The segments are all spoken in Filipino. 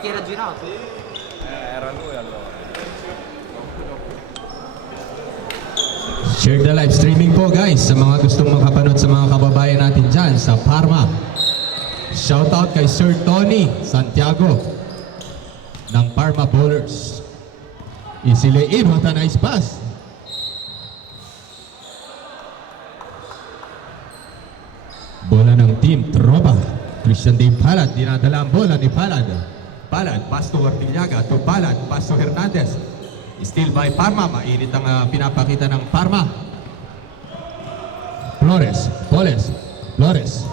Perché era girato? Era lui allora. Share the live streaming po guys sa mga gustong makapanood sa mga kababayan natin dyan sa Parma. Shoutout kay Sir Tony Santiago ng Parma Bowlers. Easily in, what a nice pass. Bola ng team Tropa. Christian Dave Palad, dinadala ang bola ni Palad. Palad, pass to Ortillaga, to Palad, pass to Hernandez. Still by Parma, mainit ang pinapakita ng Parma. Flores, Flores,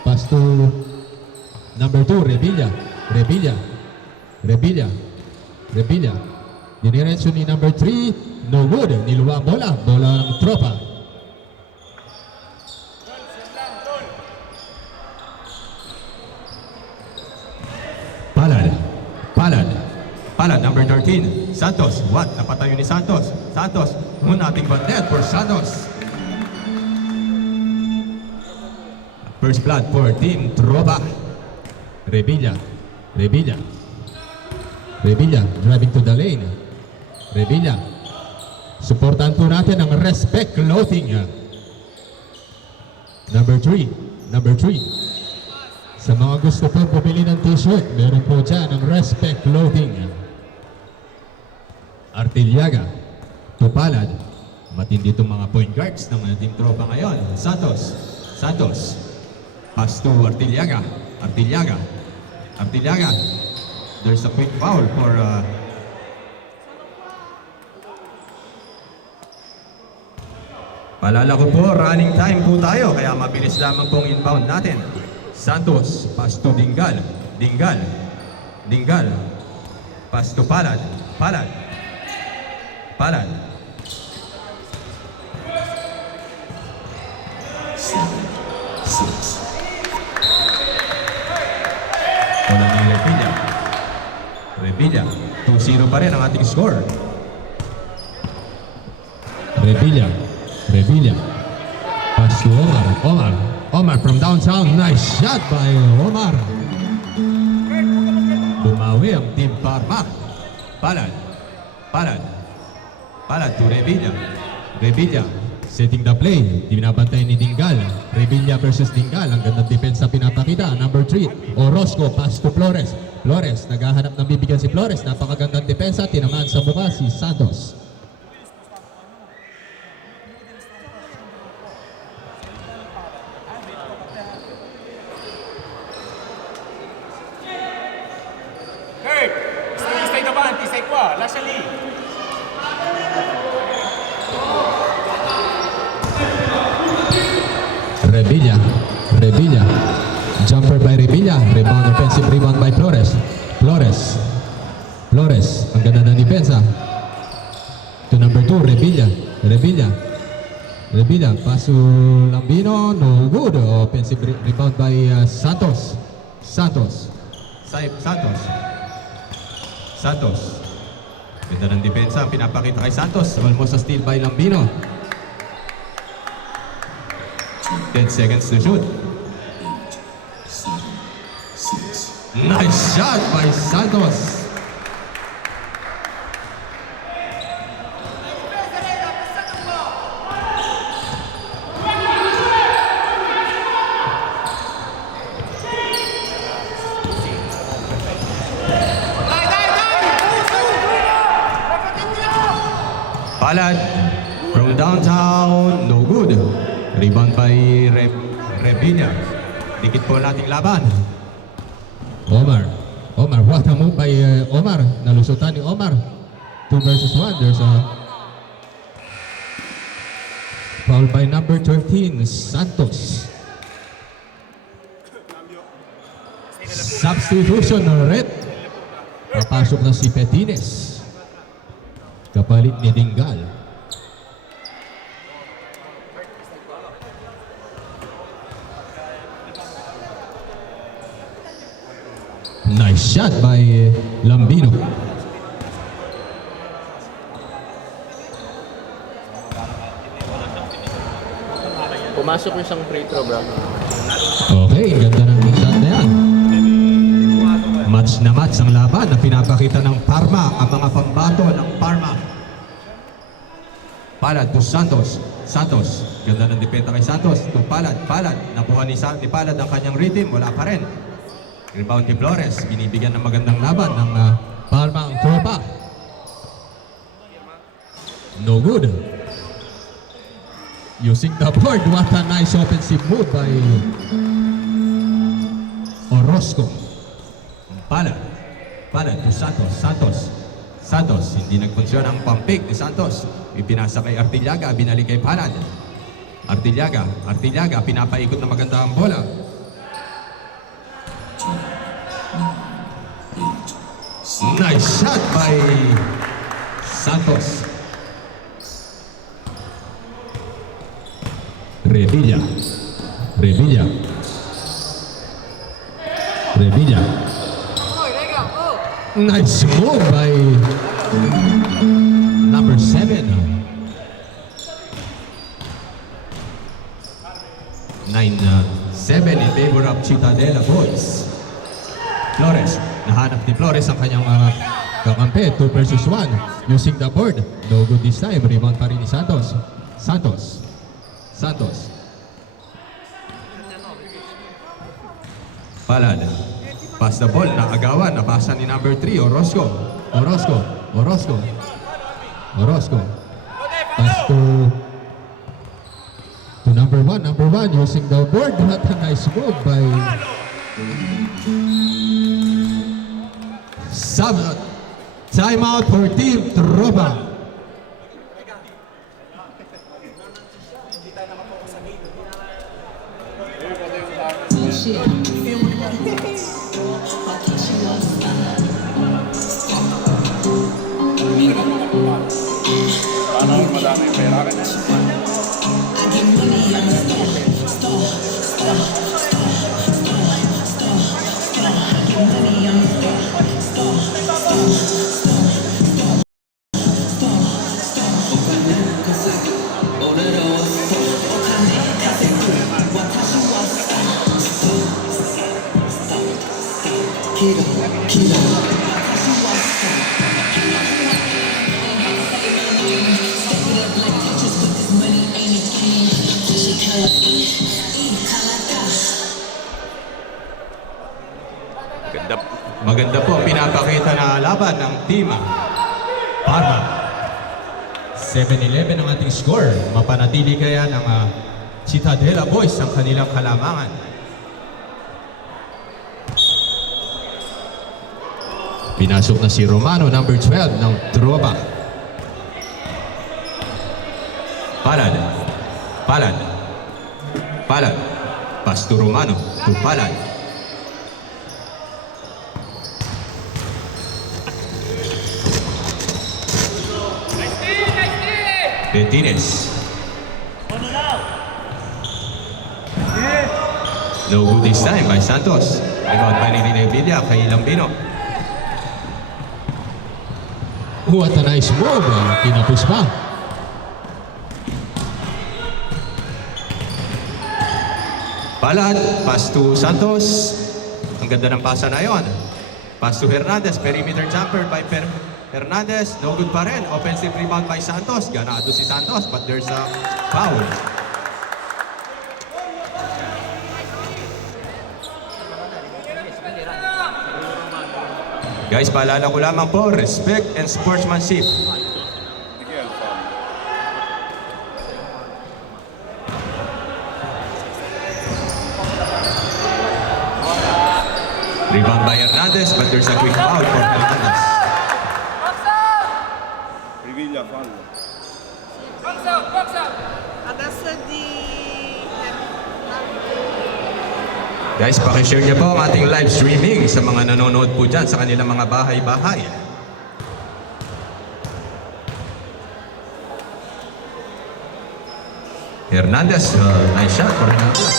pass to number 2, Revilla. Diniretso ni number 3, no good, niluwa ang bola ng Tropa. Palad, number 13, Santos. What? Napatayo ni Santos. Nothing but net for Santos. First blood for Team Tropa. Revilla, driving to the lane. Revilla. Supportan po natin ang Respect Clothing. Number 3. Sa mga gusto po bumili ng t-shirt, meron po dyan ang Respect Clothing. Artillaga, Tupalad. Matindi itong mga point guards ng Team Tropa ngayon. Santos. Pass to Artillaga. There's a quick foul for Paalala ko po, running time po tayo, kaya mabilis lamang pong inbound natin. Santos, pass to Dingal. Pass to Palad. Bola ni Revilla. 2-0 pa rin ang ating score. Revilla. Pass to Omar from downtown. Nice shot by Omar. Bumawi ang Team Parma. Palad to Revilla. Setting the play. Binabantay ni Dingal. Revilla versus Dingal. Ang gandang depensa pinapakita. Number 3, Orozco. Pass to Flores. Naghahanap ng bibigyan si Flores. Napakagandang depensa. Tinamaan sa mukha si Santos. Stai davanti, sei qua, lascia lì. Revilla. Jumper by Revilla. Rebound, offensive rebound by Flores. Ang ganda ng depensa. To number 2, Revilla. Paso Lambino. No good. Offensive rebound by Santos. Ganda ng depensa ang pinapakita kay Santos. Almost a steal by Lambino. 10 seconds to shoot. Nice shot by Santos. Palad from downtown, no good. Rebound by Revilla. Dikit po nating laban. Omar, what a move by Omar. Nalusutan ni Omar. 2 versus 1. There's a foul by number 13, Santos. Substitution, red. Papasok na si Petines. Kapalit ni Dingal. Nice shot by Lambino. Pumasok yung isang free throw, bro. Okay, ganda ng shot na yan. Match na match ang laban na pinapakita ng Parma, ang mga pambato ng Parma. Palad to Santos. Santos, ganda ng dependa kay Santos. To Palad, Palad. Nakuha ni Palad ang kanyang rhythm, wala pa rin. Rebound ni Flores, binibigyan ng magandang laban ng Parma ang tropa. No good. Using the board, what a nice offensive move by Orozco. Palad. Palad to Santos. Santos. Santos, hindi nagpunsyon ang pump-pick ni Santos. Ipinasa kay Artillaga, binalik kay Palad. Artillaga. Artillaga, pinapaikot na maganda ang bola. Nice shot by Santos. Revilla. Revilla. Revilla. Nice move by number 7. 9-7 in favor of Cittadela boys. Flores, nahanap ni Flores ang kanyang kakampi, 2 versus 1. Using the board, no good this time. Rebound pa rin ni Santos. Santos. Santos. Palad. Pass the ball, naagawan, napasa ni number 3, Orozco. Orozco. Orozco. Orozco. Pass to number 1. Number 1 using the board. What a nice move by Sabat. Timeout for Team Tropa. Paano madami pera ka na? Maganda po ang pinapakita na laban ng team Parma. 7-11 ang ating score. Mapanatili kaya ng Cittadela boys ang kanilang kalamangan. Pinasok na si Romano, number 12 ng Tropa. Palad. Palad. Palad. Pass to Romano. To Palad. Martinez. No good this time by Santos. Rebound pa ni Revilla kay Lambino. What a nice move. Tinapos pa. Palad. Pass to Santos. Ang ganda ng pasa na yon. Pass to Hernandez. Perimeter jumper by Hernandez, no good pa rin. Offensive rebound by Santos. Ganado si Santos, but there's a foul. Guys, paalala ko lamang po, respect and sportsmanship. Rebound by Hernandez, but there's a quick foul for Hernandez. Guys, pakishare niyo po ang ating live streaming sa mga nanonood po dyan sa kanilang mga bahay-bahay. Hernandez, nice shot for Hernandez.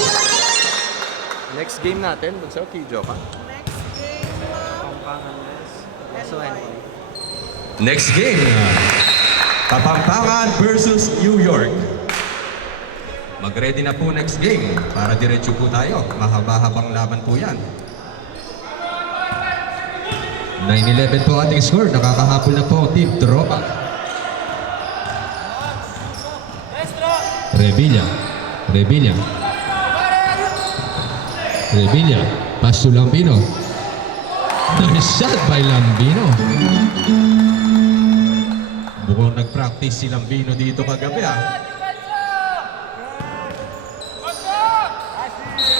Next game natin, Bunso, Kijo ka. Next game, Kapampangan versus New York. Mag-ready na po next game para diretso po tayo. Mahaba-habang laban po yan. 9-11 po ating score. Nakakahabol na po ang Team Tropa. Revilla. Revilla. Revilla. Pass to Lambino. Nice shot by Lambino. Mukhang nag-practice si Lambino dito kagabi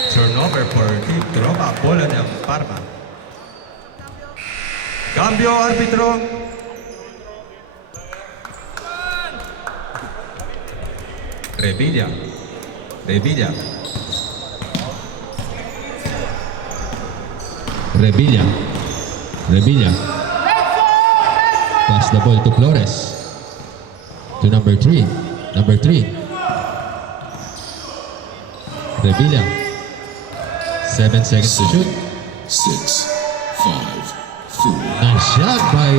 Turnover for Team Tropa. Bola ng Parma. Cambio arbitro. Revilla. Revilla. Revilla. Revilla. Pass the ball to Flores. To number 3. Number 3. Revilla. 7 seconds to shoot. 6, 5, 4. Nice shot by...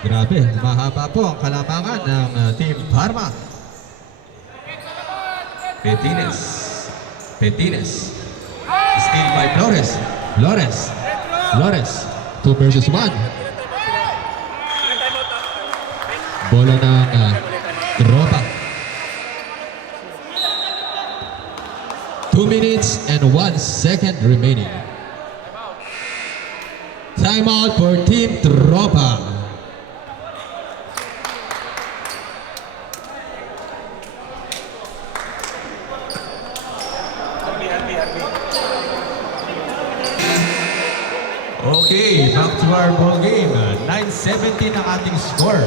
Grabe, mahaba po ang kalamangan ng Team Parma. Petines. Petines. Steal by Flores. Flores. Flores. 2 versus 1. Bola ng Tropa. 2 minutes and 1 second remaining. Timeout for Team Tropa. Okay, back to our ball game. 9-17 ang ating score.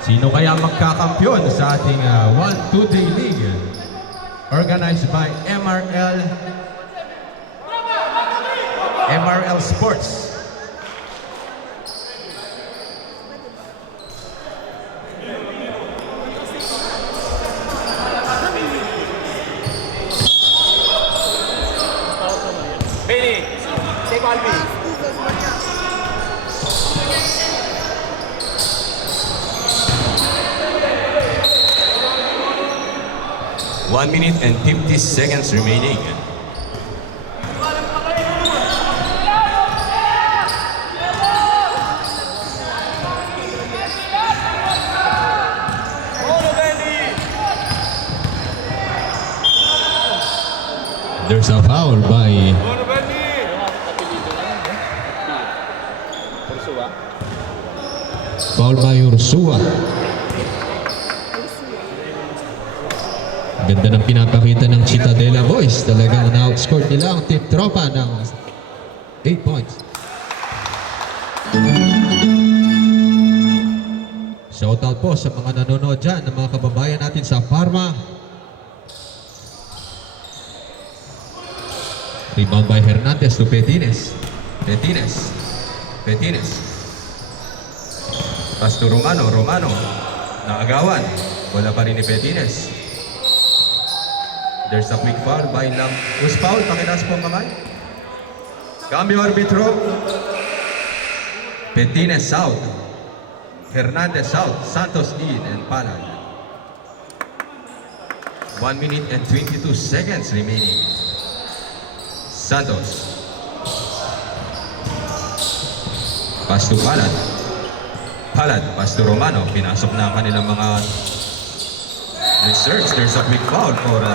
Sino kaya magkakampiyon sa ating 1-2-day league? Organized by MRL Sports. Benny, take all me. 1 minute and 50 seconds remaining. There's a foul by Ursua. Ganda ng pinapakita ng Citadela Boys. Talagang na-outscored nila ang Team Tropa ng 8 points. Shoutout po sa mga nanonood dyan, ng mga kababayan natin sa Parma. Rebound by Hernandez to Petines. Petines. Petines. Pass to Romano. Romano. Naagawan. Wala pa rin ni Petines. There's a quick foul by Lam. Who's foul? Pakilas po ang kamay. Cambio arbitro. Petines out. Hernandez out. Santos in and Palad. 1 minute and 22 seconds remaining. Santos. Pass to Palad. Palad, pass to Romano. Pinasok na ang kanilang mga research. There's a quick foul for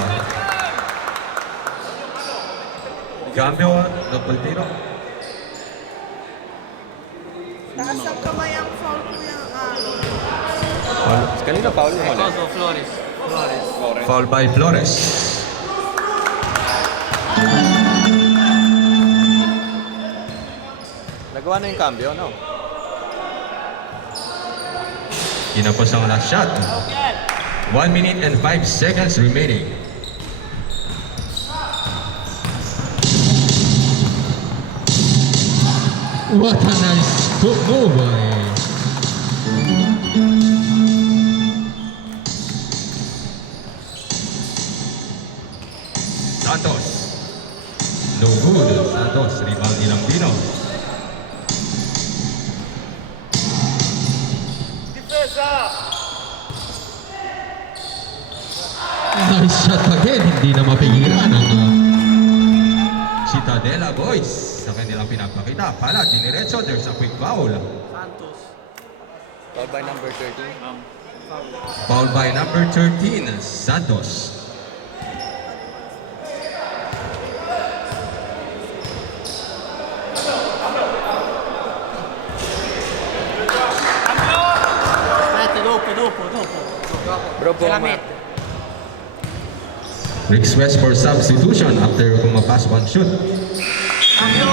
Cambio, double tiro. Taas ang kamay ang foul ko yung Kanina foul yung huli. Flores. Foul by Flores. Nagawa na yung cambio, no? Kinapos ang last shot. 1 minute and 5 seconds remaining. What a nice good move by Santos. No good. Santos, rebound ni Lambino. Nice shot again. Hindi hindi na mapigilan ang Citadela boys sa kanilang pinapakita. Palad, diniretso, there's a quick foul. Santos. Foul by number 13. Foul by number 13, Santos. Aspetta, dopo. Bro, po, Se la mette. Request for substitution after pumapas one shoot. Cambio.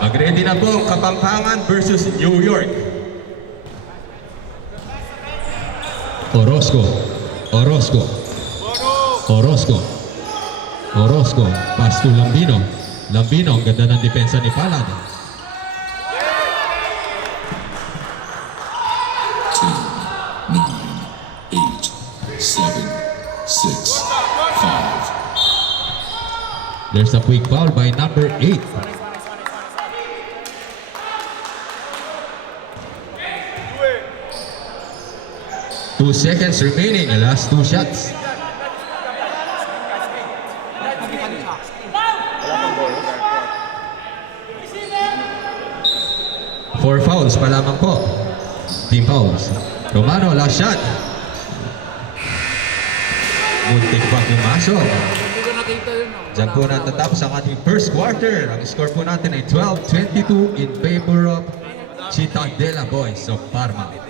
Mag-ready na po ang Kapampangan versus New York. Orozco, pass to Lambino. Lambino, ang ganda ng depensa ni Palad. 10, 9, 8, 7, 6, 5. There's a quick foul by number 8. Two seconds remaining, last two shots. Four fouls pa lamang po. Team fouls. Romano, last shot. Muntik pa pumasok. Diyan po natatapos ang ating first quarter. Ang score po natin ay 12-22 in favor of Citadela Boys of Parma.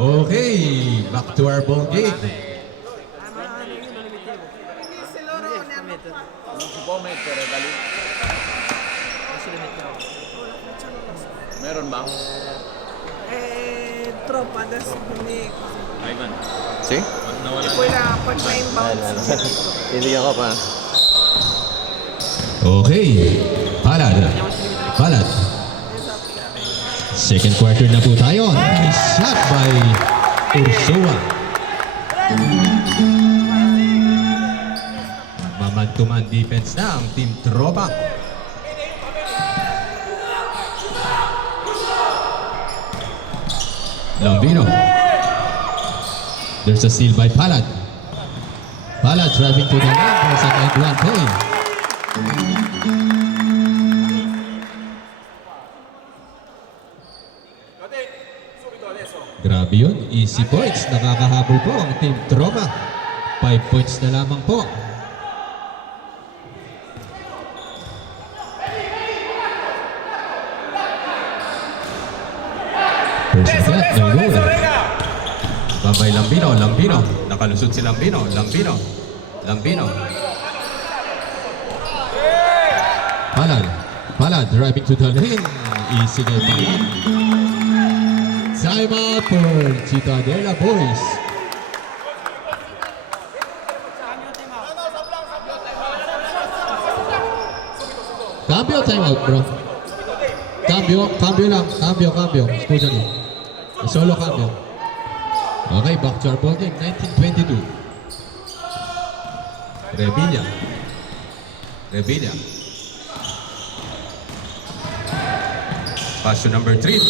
Okay, back to our ball game. Hindi si Loro na Non si può mettere da lì. Non si le mettiamo. Meron ba? tropa, das hindi. Ivan. Si? Nawala Pwede na pag na-inbound siya. Hindi ako pa. Okay, Palad. Second quarter na po tayo. Nice shot by Ursua. Maman-to-man defense na ang Team Tropa. Lambino. There's a steal by Palad. Palad driving to the line. There's an end one play. Grabe yun. Easy points. Nakakahabol po ang Team Tropa. 5 points na lamang po. First attempt, no goal. Babay Lambino. Nakalusot si Lambino. Palad driving to the ring. Easy kay Palad. Time out for Citadela Boys. Cambio, time out, bro. Cambio lang. Scusami. Solo cambio. Okay, back to our ball game. 1922. Revilla. Pass to number 3.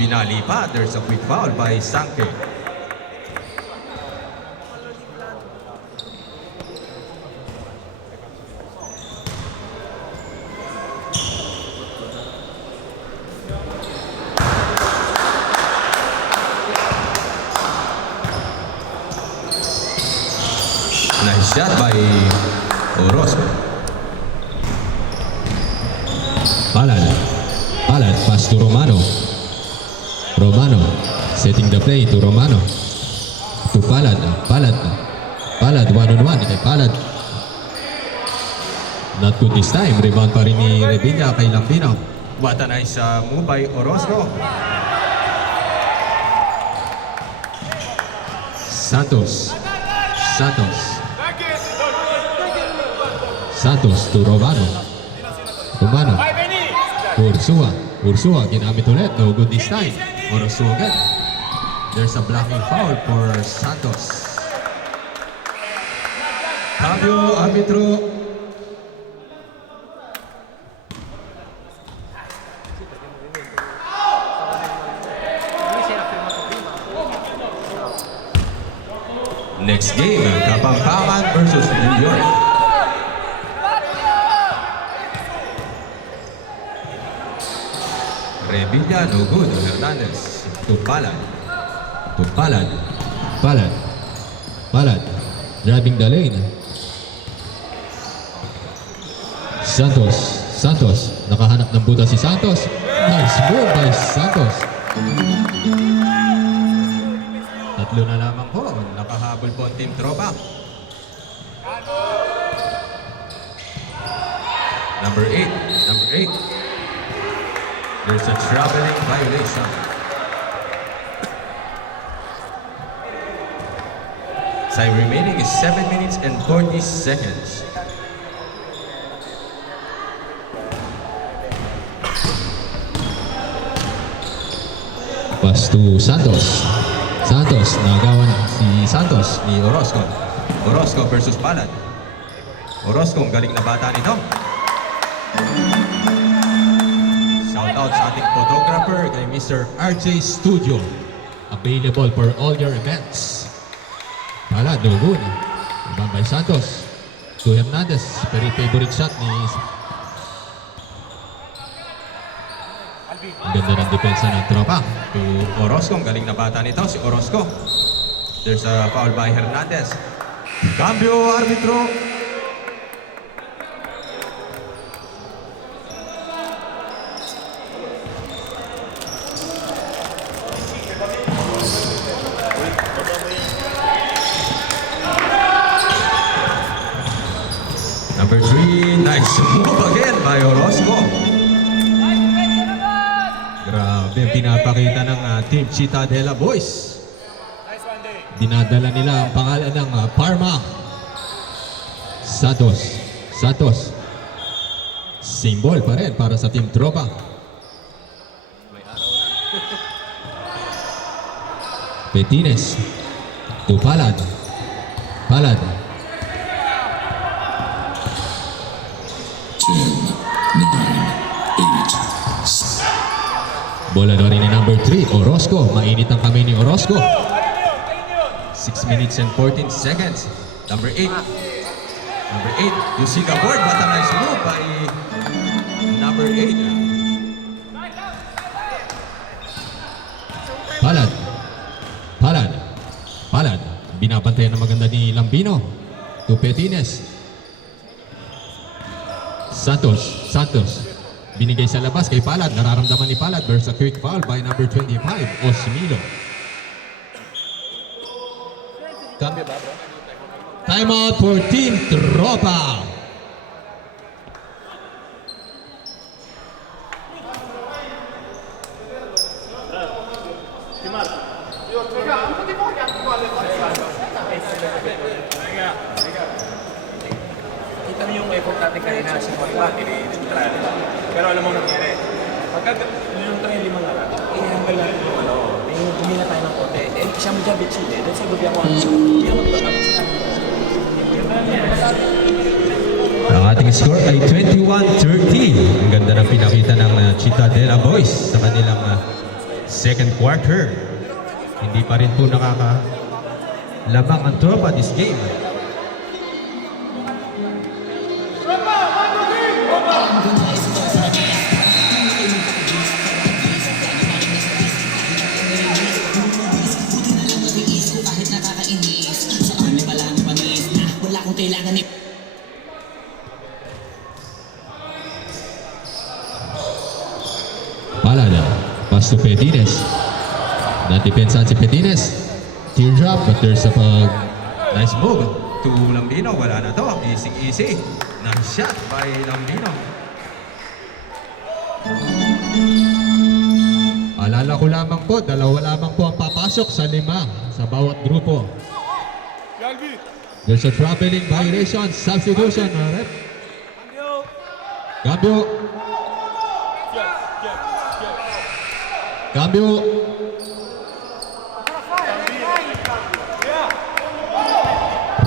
Pinali pa. There's a quick foul by Sanke. Nice shot by Orozco. Palad, pass to Romano, setting the play to Romano. To Palad, one-on-one kay Palad. Not good this time, rebound pa rin ni Revilla kay Lambino. What a nice move by Orozco. Santos. Santos to Romano. Romano. Ursua ginamit ulit. No good this time. Orozco again. There's a blocking foul for Santos. Cambio, arbitro. Next game, Kapampangan versus New York. Revilla, no good. Hernandez to Palad. Palad. Driving the lane. Santos. Nakahanap ng buta si Santos. Nice move by Santos. Tatlo na lamang po. Nakahabol po ang Team Tropa. Number 8. There's a traveling violation. Time remaining is 7 minutes and 40 seconds. Pass to Santos. Nagawan si Santos ni Orozco. Orozco versus Palad. Orozco, ang galing na bata nito. Shout out sa ating photographer kay Mr. RJ Studio. Available for all your events. Palad, no good. Ibang by Santos. To Hernandez. Very favorite shot ni... Ang ganda ng depensa ng Tropa. To Orozco, ang galing na bata nito, si Orozco. There's a foul by Hernandez. Cambio, arbitro. Number 3, nice move again by Orozco. Grabe ang pinapakita ng Team Cittadella boys. Dinadala nila ang pangalan ng Parma. Santos. Symbol pa rin para sa Team Tropa. Petines. To Palad. Bola na rin ni number 3, Orozco. Mainit ang kamay ni Orozco. 6 minutes and 14 seconds. Number 8. You see the board. What a nice move by number 8. Palad. Binabantayan na maganda ni Lambino. To Petines. Santos. Binigay sa labas kay Palad. Nararamdaman ni Palad. There's a quick foul by number 25, Osmilo. Cambio ba, bro? Time out for Team Tropa. Kita niyo yung effort natin kanina sa quarterback, ini-try. Pero alam mo nangyari. Pagka yung tayo limang araw, i-handle natin yung yung humina tayo ng konti. Siya mo dyan bitchin dahil sa gabi ako Ang ating score ay 21-13. Ang ganda ng pinakita ng Cittadella boys sa kanilang second quarter. Hindi pa rin po nakakalabang ang Tropa this game. Palada, pass to Petines. Natipensahan si Petines. Teardrop, but there's a nice move to Lambino. Wala na to. Easy. Nice shot by Lambino. Alala ko lamang po, 2 lamang po ang papasok sa 5 sa bawat grupo. There's a traveling violation, substitution, ref. Cambio. Cambio.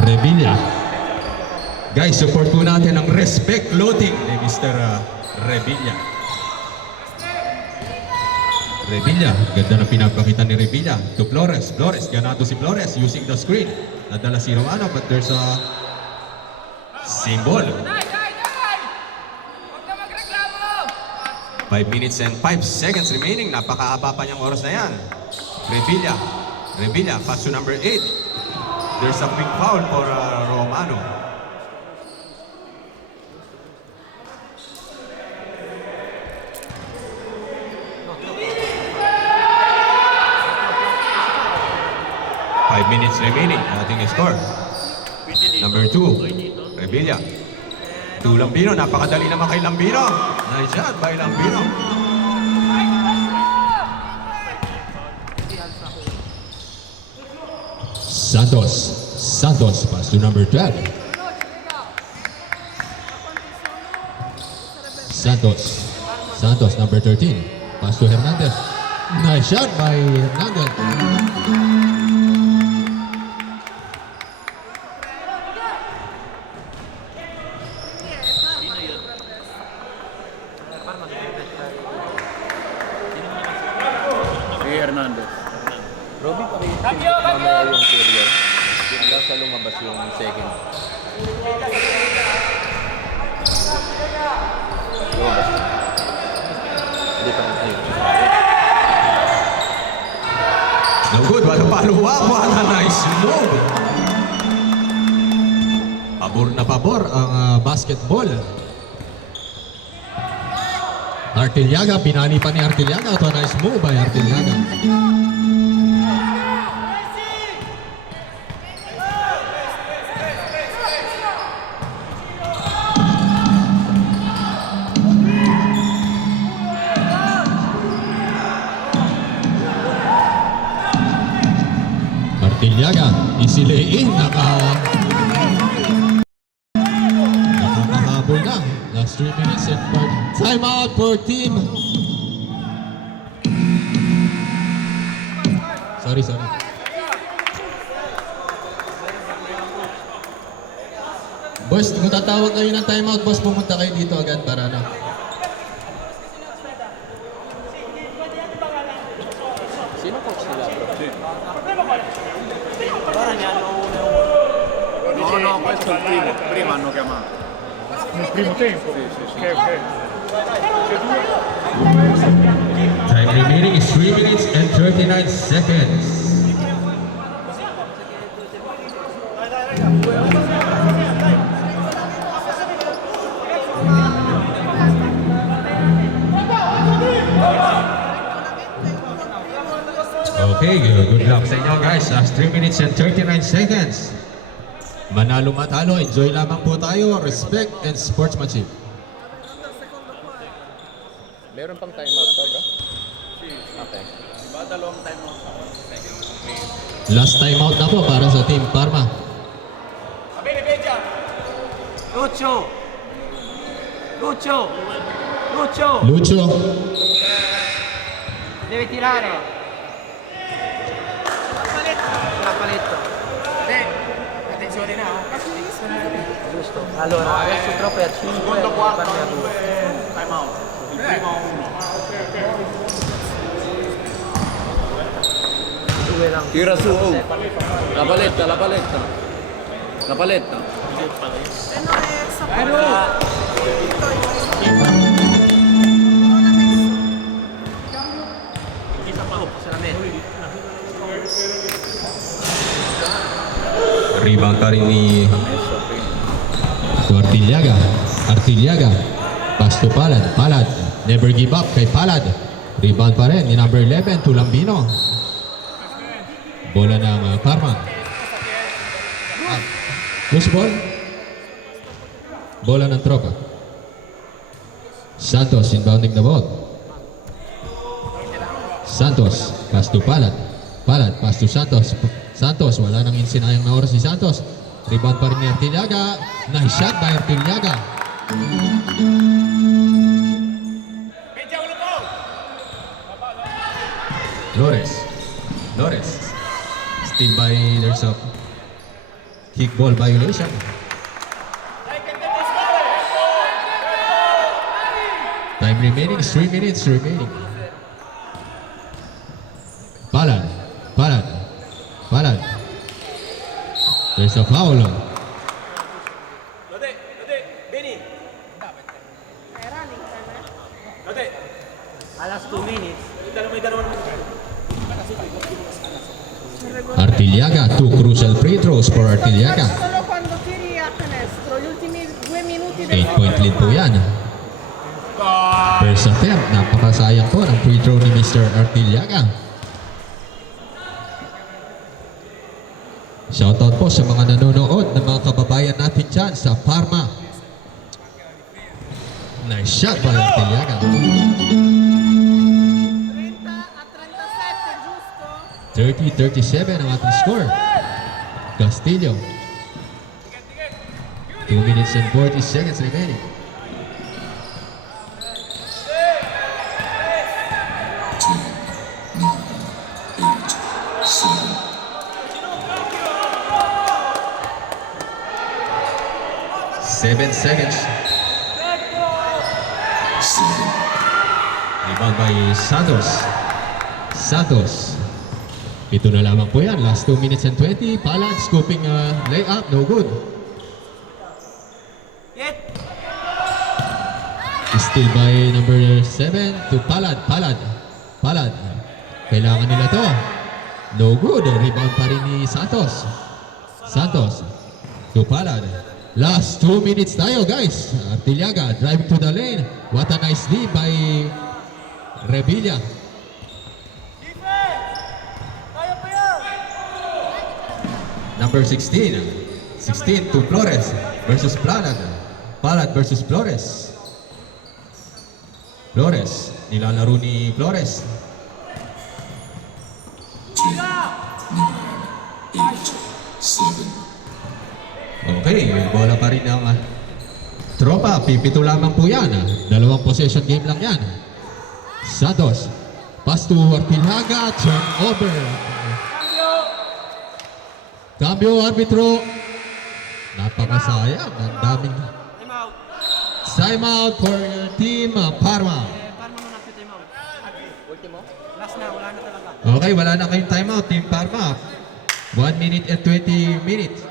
Revilla. Guys, support po natin ang respect loading ni Mr. Revilla. Revilla, ganda na pinapakita ni Revilla to Flores. Flores, ganado si Flores using the screen. Nadala si Romano but there's a symbol. 5 minutes and 5 seconds remaining. Napakahaba pa niyang oras na yan. Revilla. Revilla, pass to number 8. There's a quick foul for Romano. Five minutes remaining. Ating score. Number 2, Revilla. To Lambino. Napakadali naman kay Lambino. Nice shot by Lambino. Santos. Santos pass to number 12. Santos. Santos number 13. Pass to Hernandez. Nice shot by Hernandez. Robby, pakita mamaya yung serial. Hanggang sa lumabas yung second. Lumabas. Hindi pa rin. Ayun. No good, what a follow-up, what a nice move. Pabor na pabor ang basketball. Artiliaga, pinali pa ni Artiliaga. Ito, nice move by Artiliaga. Artiliaga, isilein, nakakahabol na. Last 3 minutes and 5. Time out for team. Sorry. Boss, kung tatawag kayo ng time out, boss, pumunta kayo dito agad para na. Sino coach nila, bro? No, questo è il primo. Prima hanno chiamato. Nel primo tempo? Sì. Ok. Time remaining is 3 minutes and 39 seconds. Okay, good luck sa inyo guys. Last 3 minutes and 39 seconds. Manalo matalo, enjoy lamang po tayo. Respect and sportsmanship. Meron pang timeout to, bro? Okay. Last time out na po para sa Team Parma. Lucho. Deve tirare. La paletto. Attenzione na. Giusto. Allora, adesso troppo è a 5 e parli a 2. Time out. Il primo a 1. 2 lang. Tira su, oh. La paletta. La paletta. E non è saputo. Se la metti. Rebound pa rin ni Artiliaga. Pass to Palad. Never give up kay Palad. Rebound pa rin ni number 11 to Lambino. Bola ng Parma. Push ball. Bola ng tropa. Santos inbounding the ball. Santos, pass to Palad. Pass to Santos. Santos, wala nang insinayang na oras si Santos. Rebound pa rin ni Artiliaga. Nice shot by Artiliaga. Flores. Still by, there's a kick ball violation. Time remaining, 3 minutes remaining. Palad. There's a foul. Lode, Benny. Lode. Alas 2 minutes. May dalawa naman. Artiliaga, 2 crucial free throws for Artiliaga. Solo quando tiri a canestro, gli ultimi 2 minuti 8-point lead po yan. First attempt, napakasayang po ng free throw ni Mr. Artiliaga. Shoutout po sa mga nanonood ng mga kababayan natin dyan sa Parma. Nice shot by Artiliaga. 30 a 37, giusto? 30-37 ang ating score. Castillo. 2 minutes and 40 seconds remaining. 7 seconds. 7, Rebound by Santos. Ito na lamang po yan. Last 2 minutes and 20. Palad scooping layup. No good. Still by number 7 to Palad. Kailangan nila to. No good. Rebound pa rin ni Santos to Palad. Last 2 minutes tayo, guys. Artiliaga driving to the lane. What a nice lead by Revilla. Number 16 to Flores versus Palad versus Flores. Nilalaro ni Flores. 10, 9, 8, 7. Okay, may bola pa rin ang tropa. Pipito lamang po yan. 2 possession game lang yan. Santos. Pass to Artiliaga. Turnover. Cambio arbitro. Napakasayang. Ang daming time out for your team, Parma. Parma muna po time out. Ultimo? Last na, wala na talaga. Okay, wala na kayong time out, Team Parma. 1 minute and 20 minutes.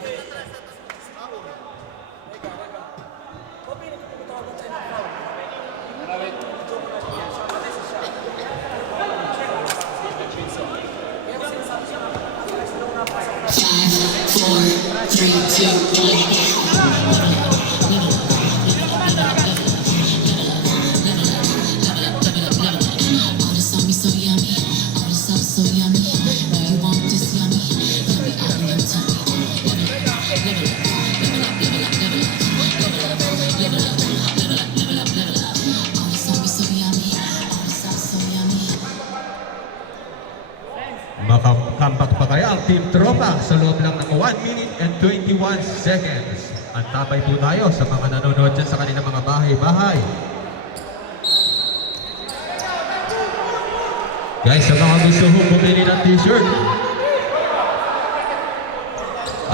Makakambak pa kaya ang Team Tropa sa loob lang ng 1 minute and 21 seconds. At tabay po tayo sa mga nanonood dyan sa kanilang mga bahay-bahay. Guys, sa mga gusto mong bumili ng t-shirt,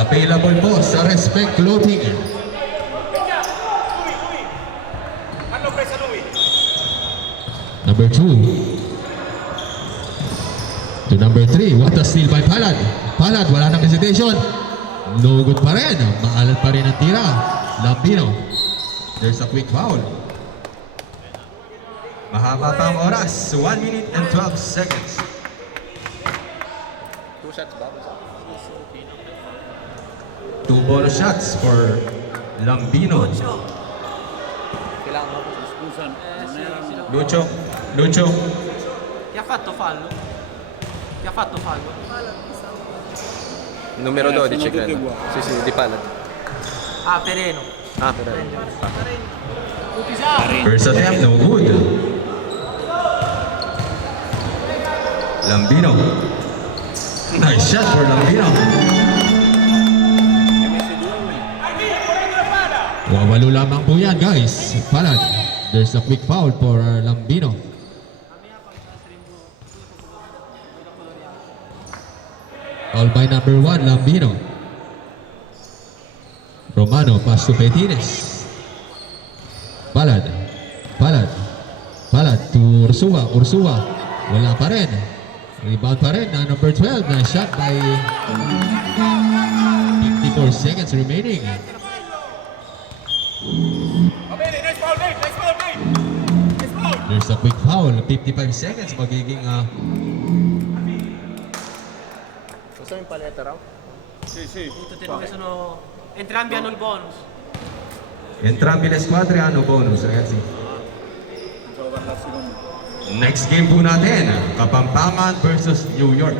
available po sa Respect Clothing. Number 2 to number 3. What a steal by Palad. Wala nang hesitation. No good pa rin. Maalat pa rin ang tira. Lambino. There's a quick foul. Mahaba pa ang oras. 1 minute and 12 seconds. 2 shots ba? 2 bonus shots for Lambino. Kailangan mo po sa spusan. Lucho. Chi ha fatto fallo? Numero 12, credo. Sì, di Palad. Ah, Pereno. Però. First attempt, no good. Lambino. Nice shot for Lambino. Wawalo lamang po yan, guys. Palad. There's a quick foul for Lambino. Foul by number 1, Lambino. Romano, pass to Petines. Palad. Palad. Palad to Ursua. Ursua. Wala pa rin. Rebound pa rin na number 12. Na shot by 54 seconds remaining. There's a quick foul. 55 seconds. Magiging Gusto mo yung paleta raw? Entrambi hanno il bonus. entrambi le squadre hanno bonus, ragazzi. Next game po natin, Kapampangan versus New York.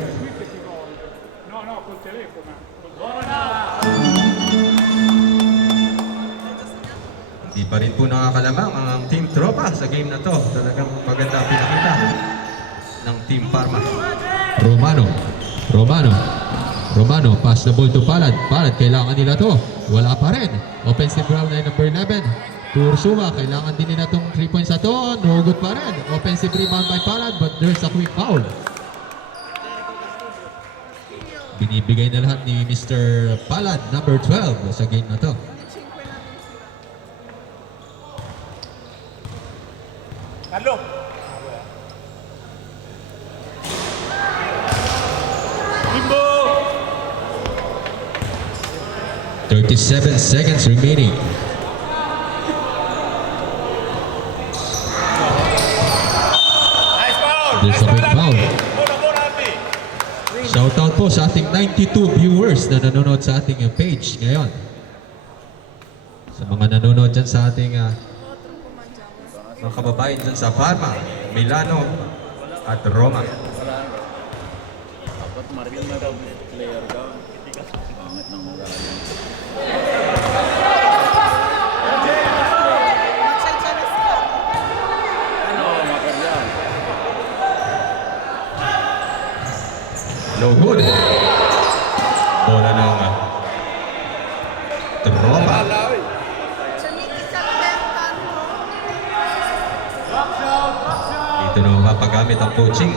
No, no, col telefono. Hindi pa rin po nakakalamang ang Team Tropa sa game na to. Talagang maganda pinakita ng Team Parma. Romano. Romano. Romano, pass the ball to Palad. Palad, kailangan nila to. Wala pa rin. Offensive foul na number 11. To Ursua, kailangan din nila tong 3 points na to. No good pa rin. Offensive rebound by Palad, but there's a quick foul. Binibigay na lahat ni Mr. Palad, number 12 sa game na to. Carlo! 37 seconds remaining. Nice foul! There's a big foul. Shoutout po sa ating 92 viewers na nanonood sa ating page ngayon. Sa mga nanonood dyan sa ating mga kababayan dyan sa Parma, Milano, at Roma. Dapat maril na daw player ka. Pangit ng mga No good. Bola ng Tropa. Dito na mapagamit ang coaching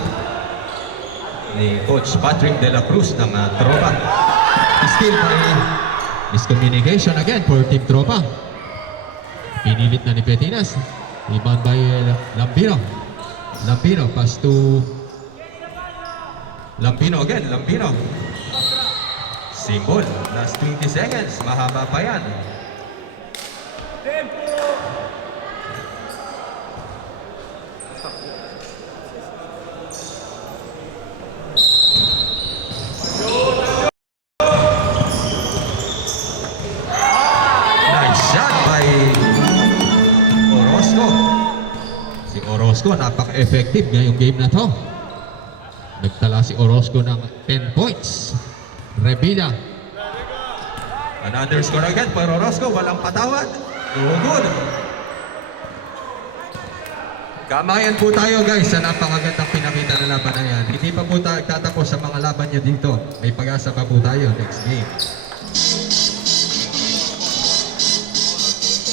ni Coach Patrick De La Cruz ng Tropa. Still may miscommunication again for Team Tropa. Pinilit na ni Petinas. Rebound by Lambino. Lambino, pass to Lambino again, Lambino. Symbol, last 20 seconds, mahaba pa yan. Nice shot by Orozco. Si Orozco, napaka-effective ngayong game na to. Nagtala si Orozco ng 10 points. Revilla. Another score again for Orozco. Walang patawad. No good. Kamayan po tayo guys sa napakagandang pinakita na laban na yan. Hindi pa po tayo tatapos sa mga laban nyo dito. May pag-asa pa po tayo next game.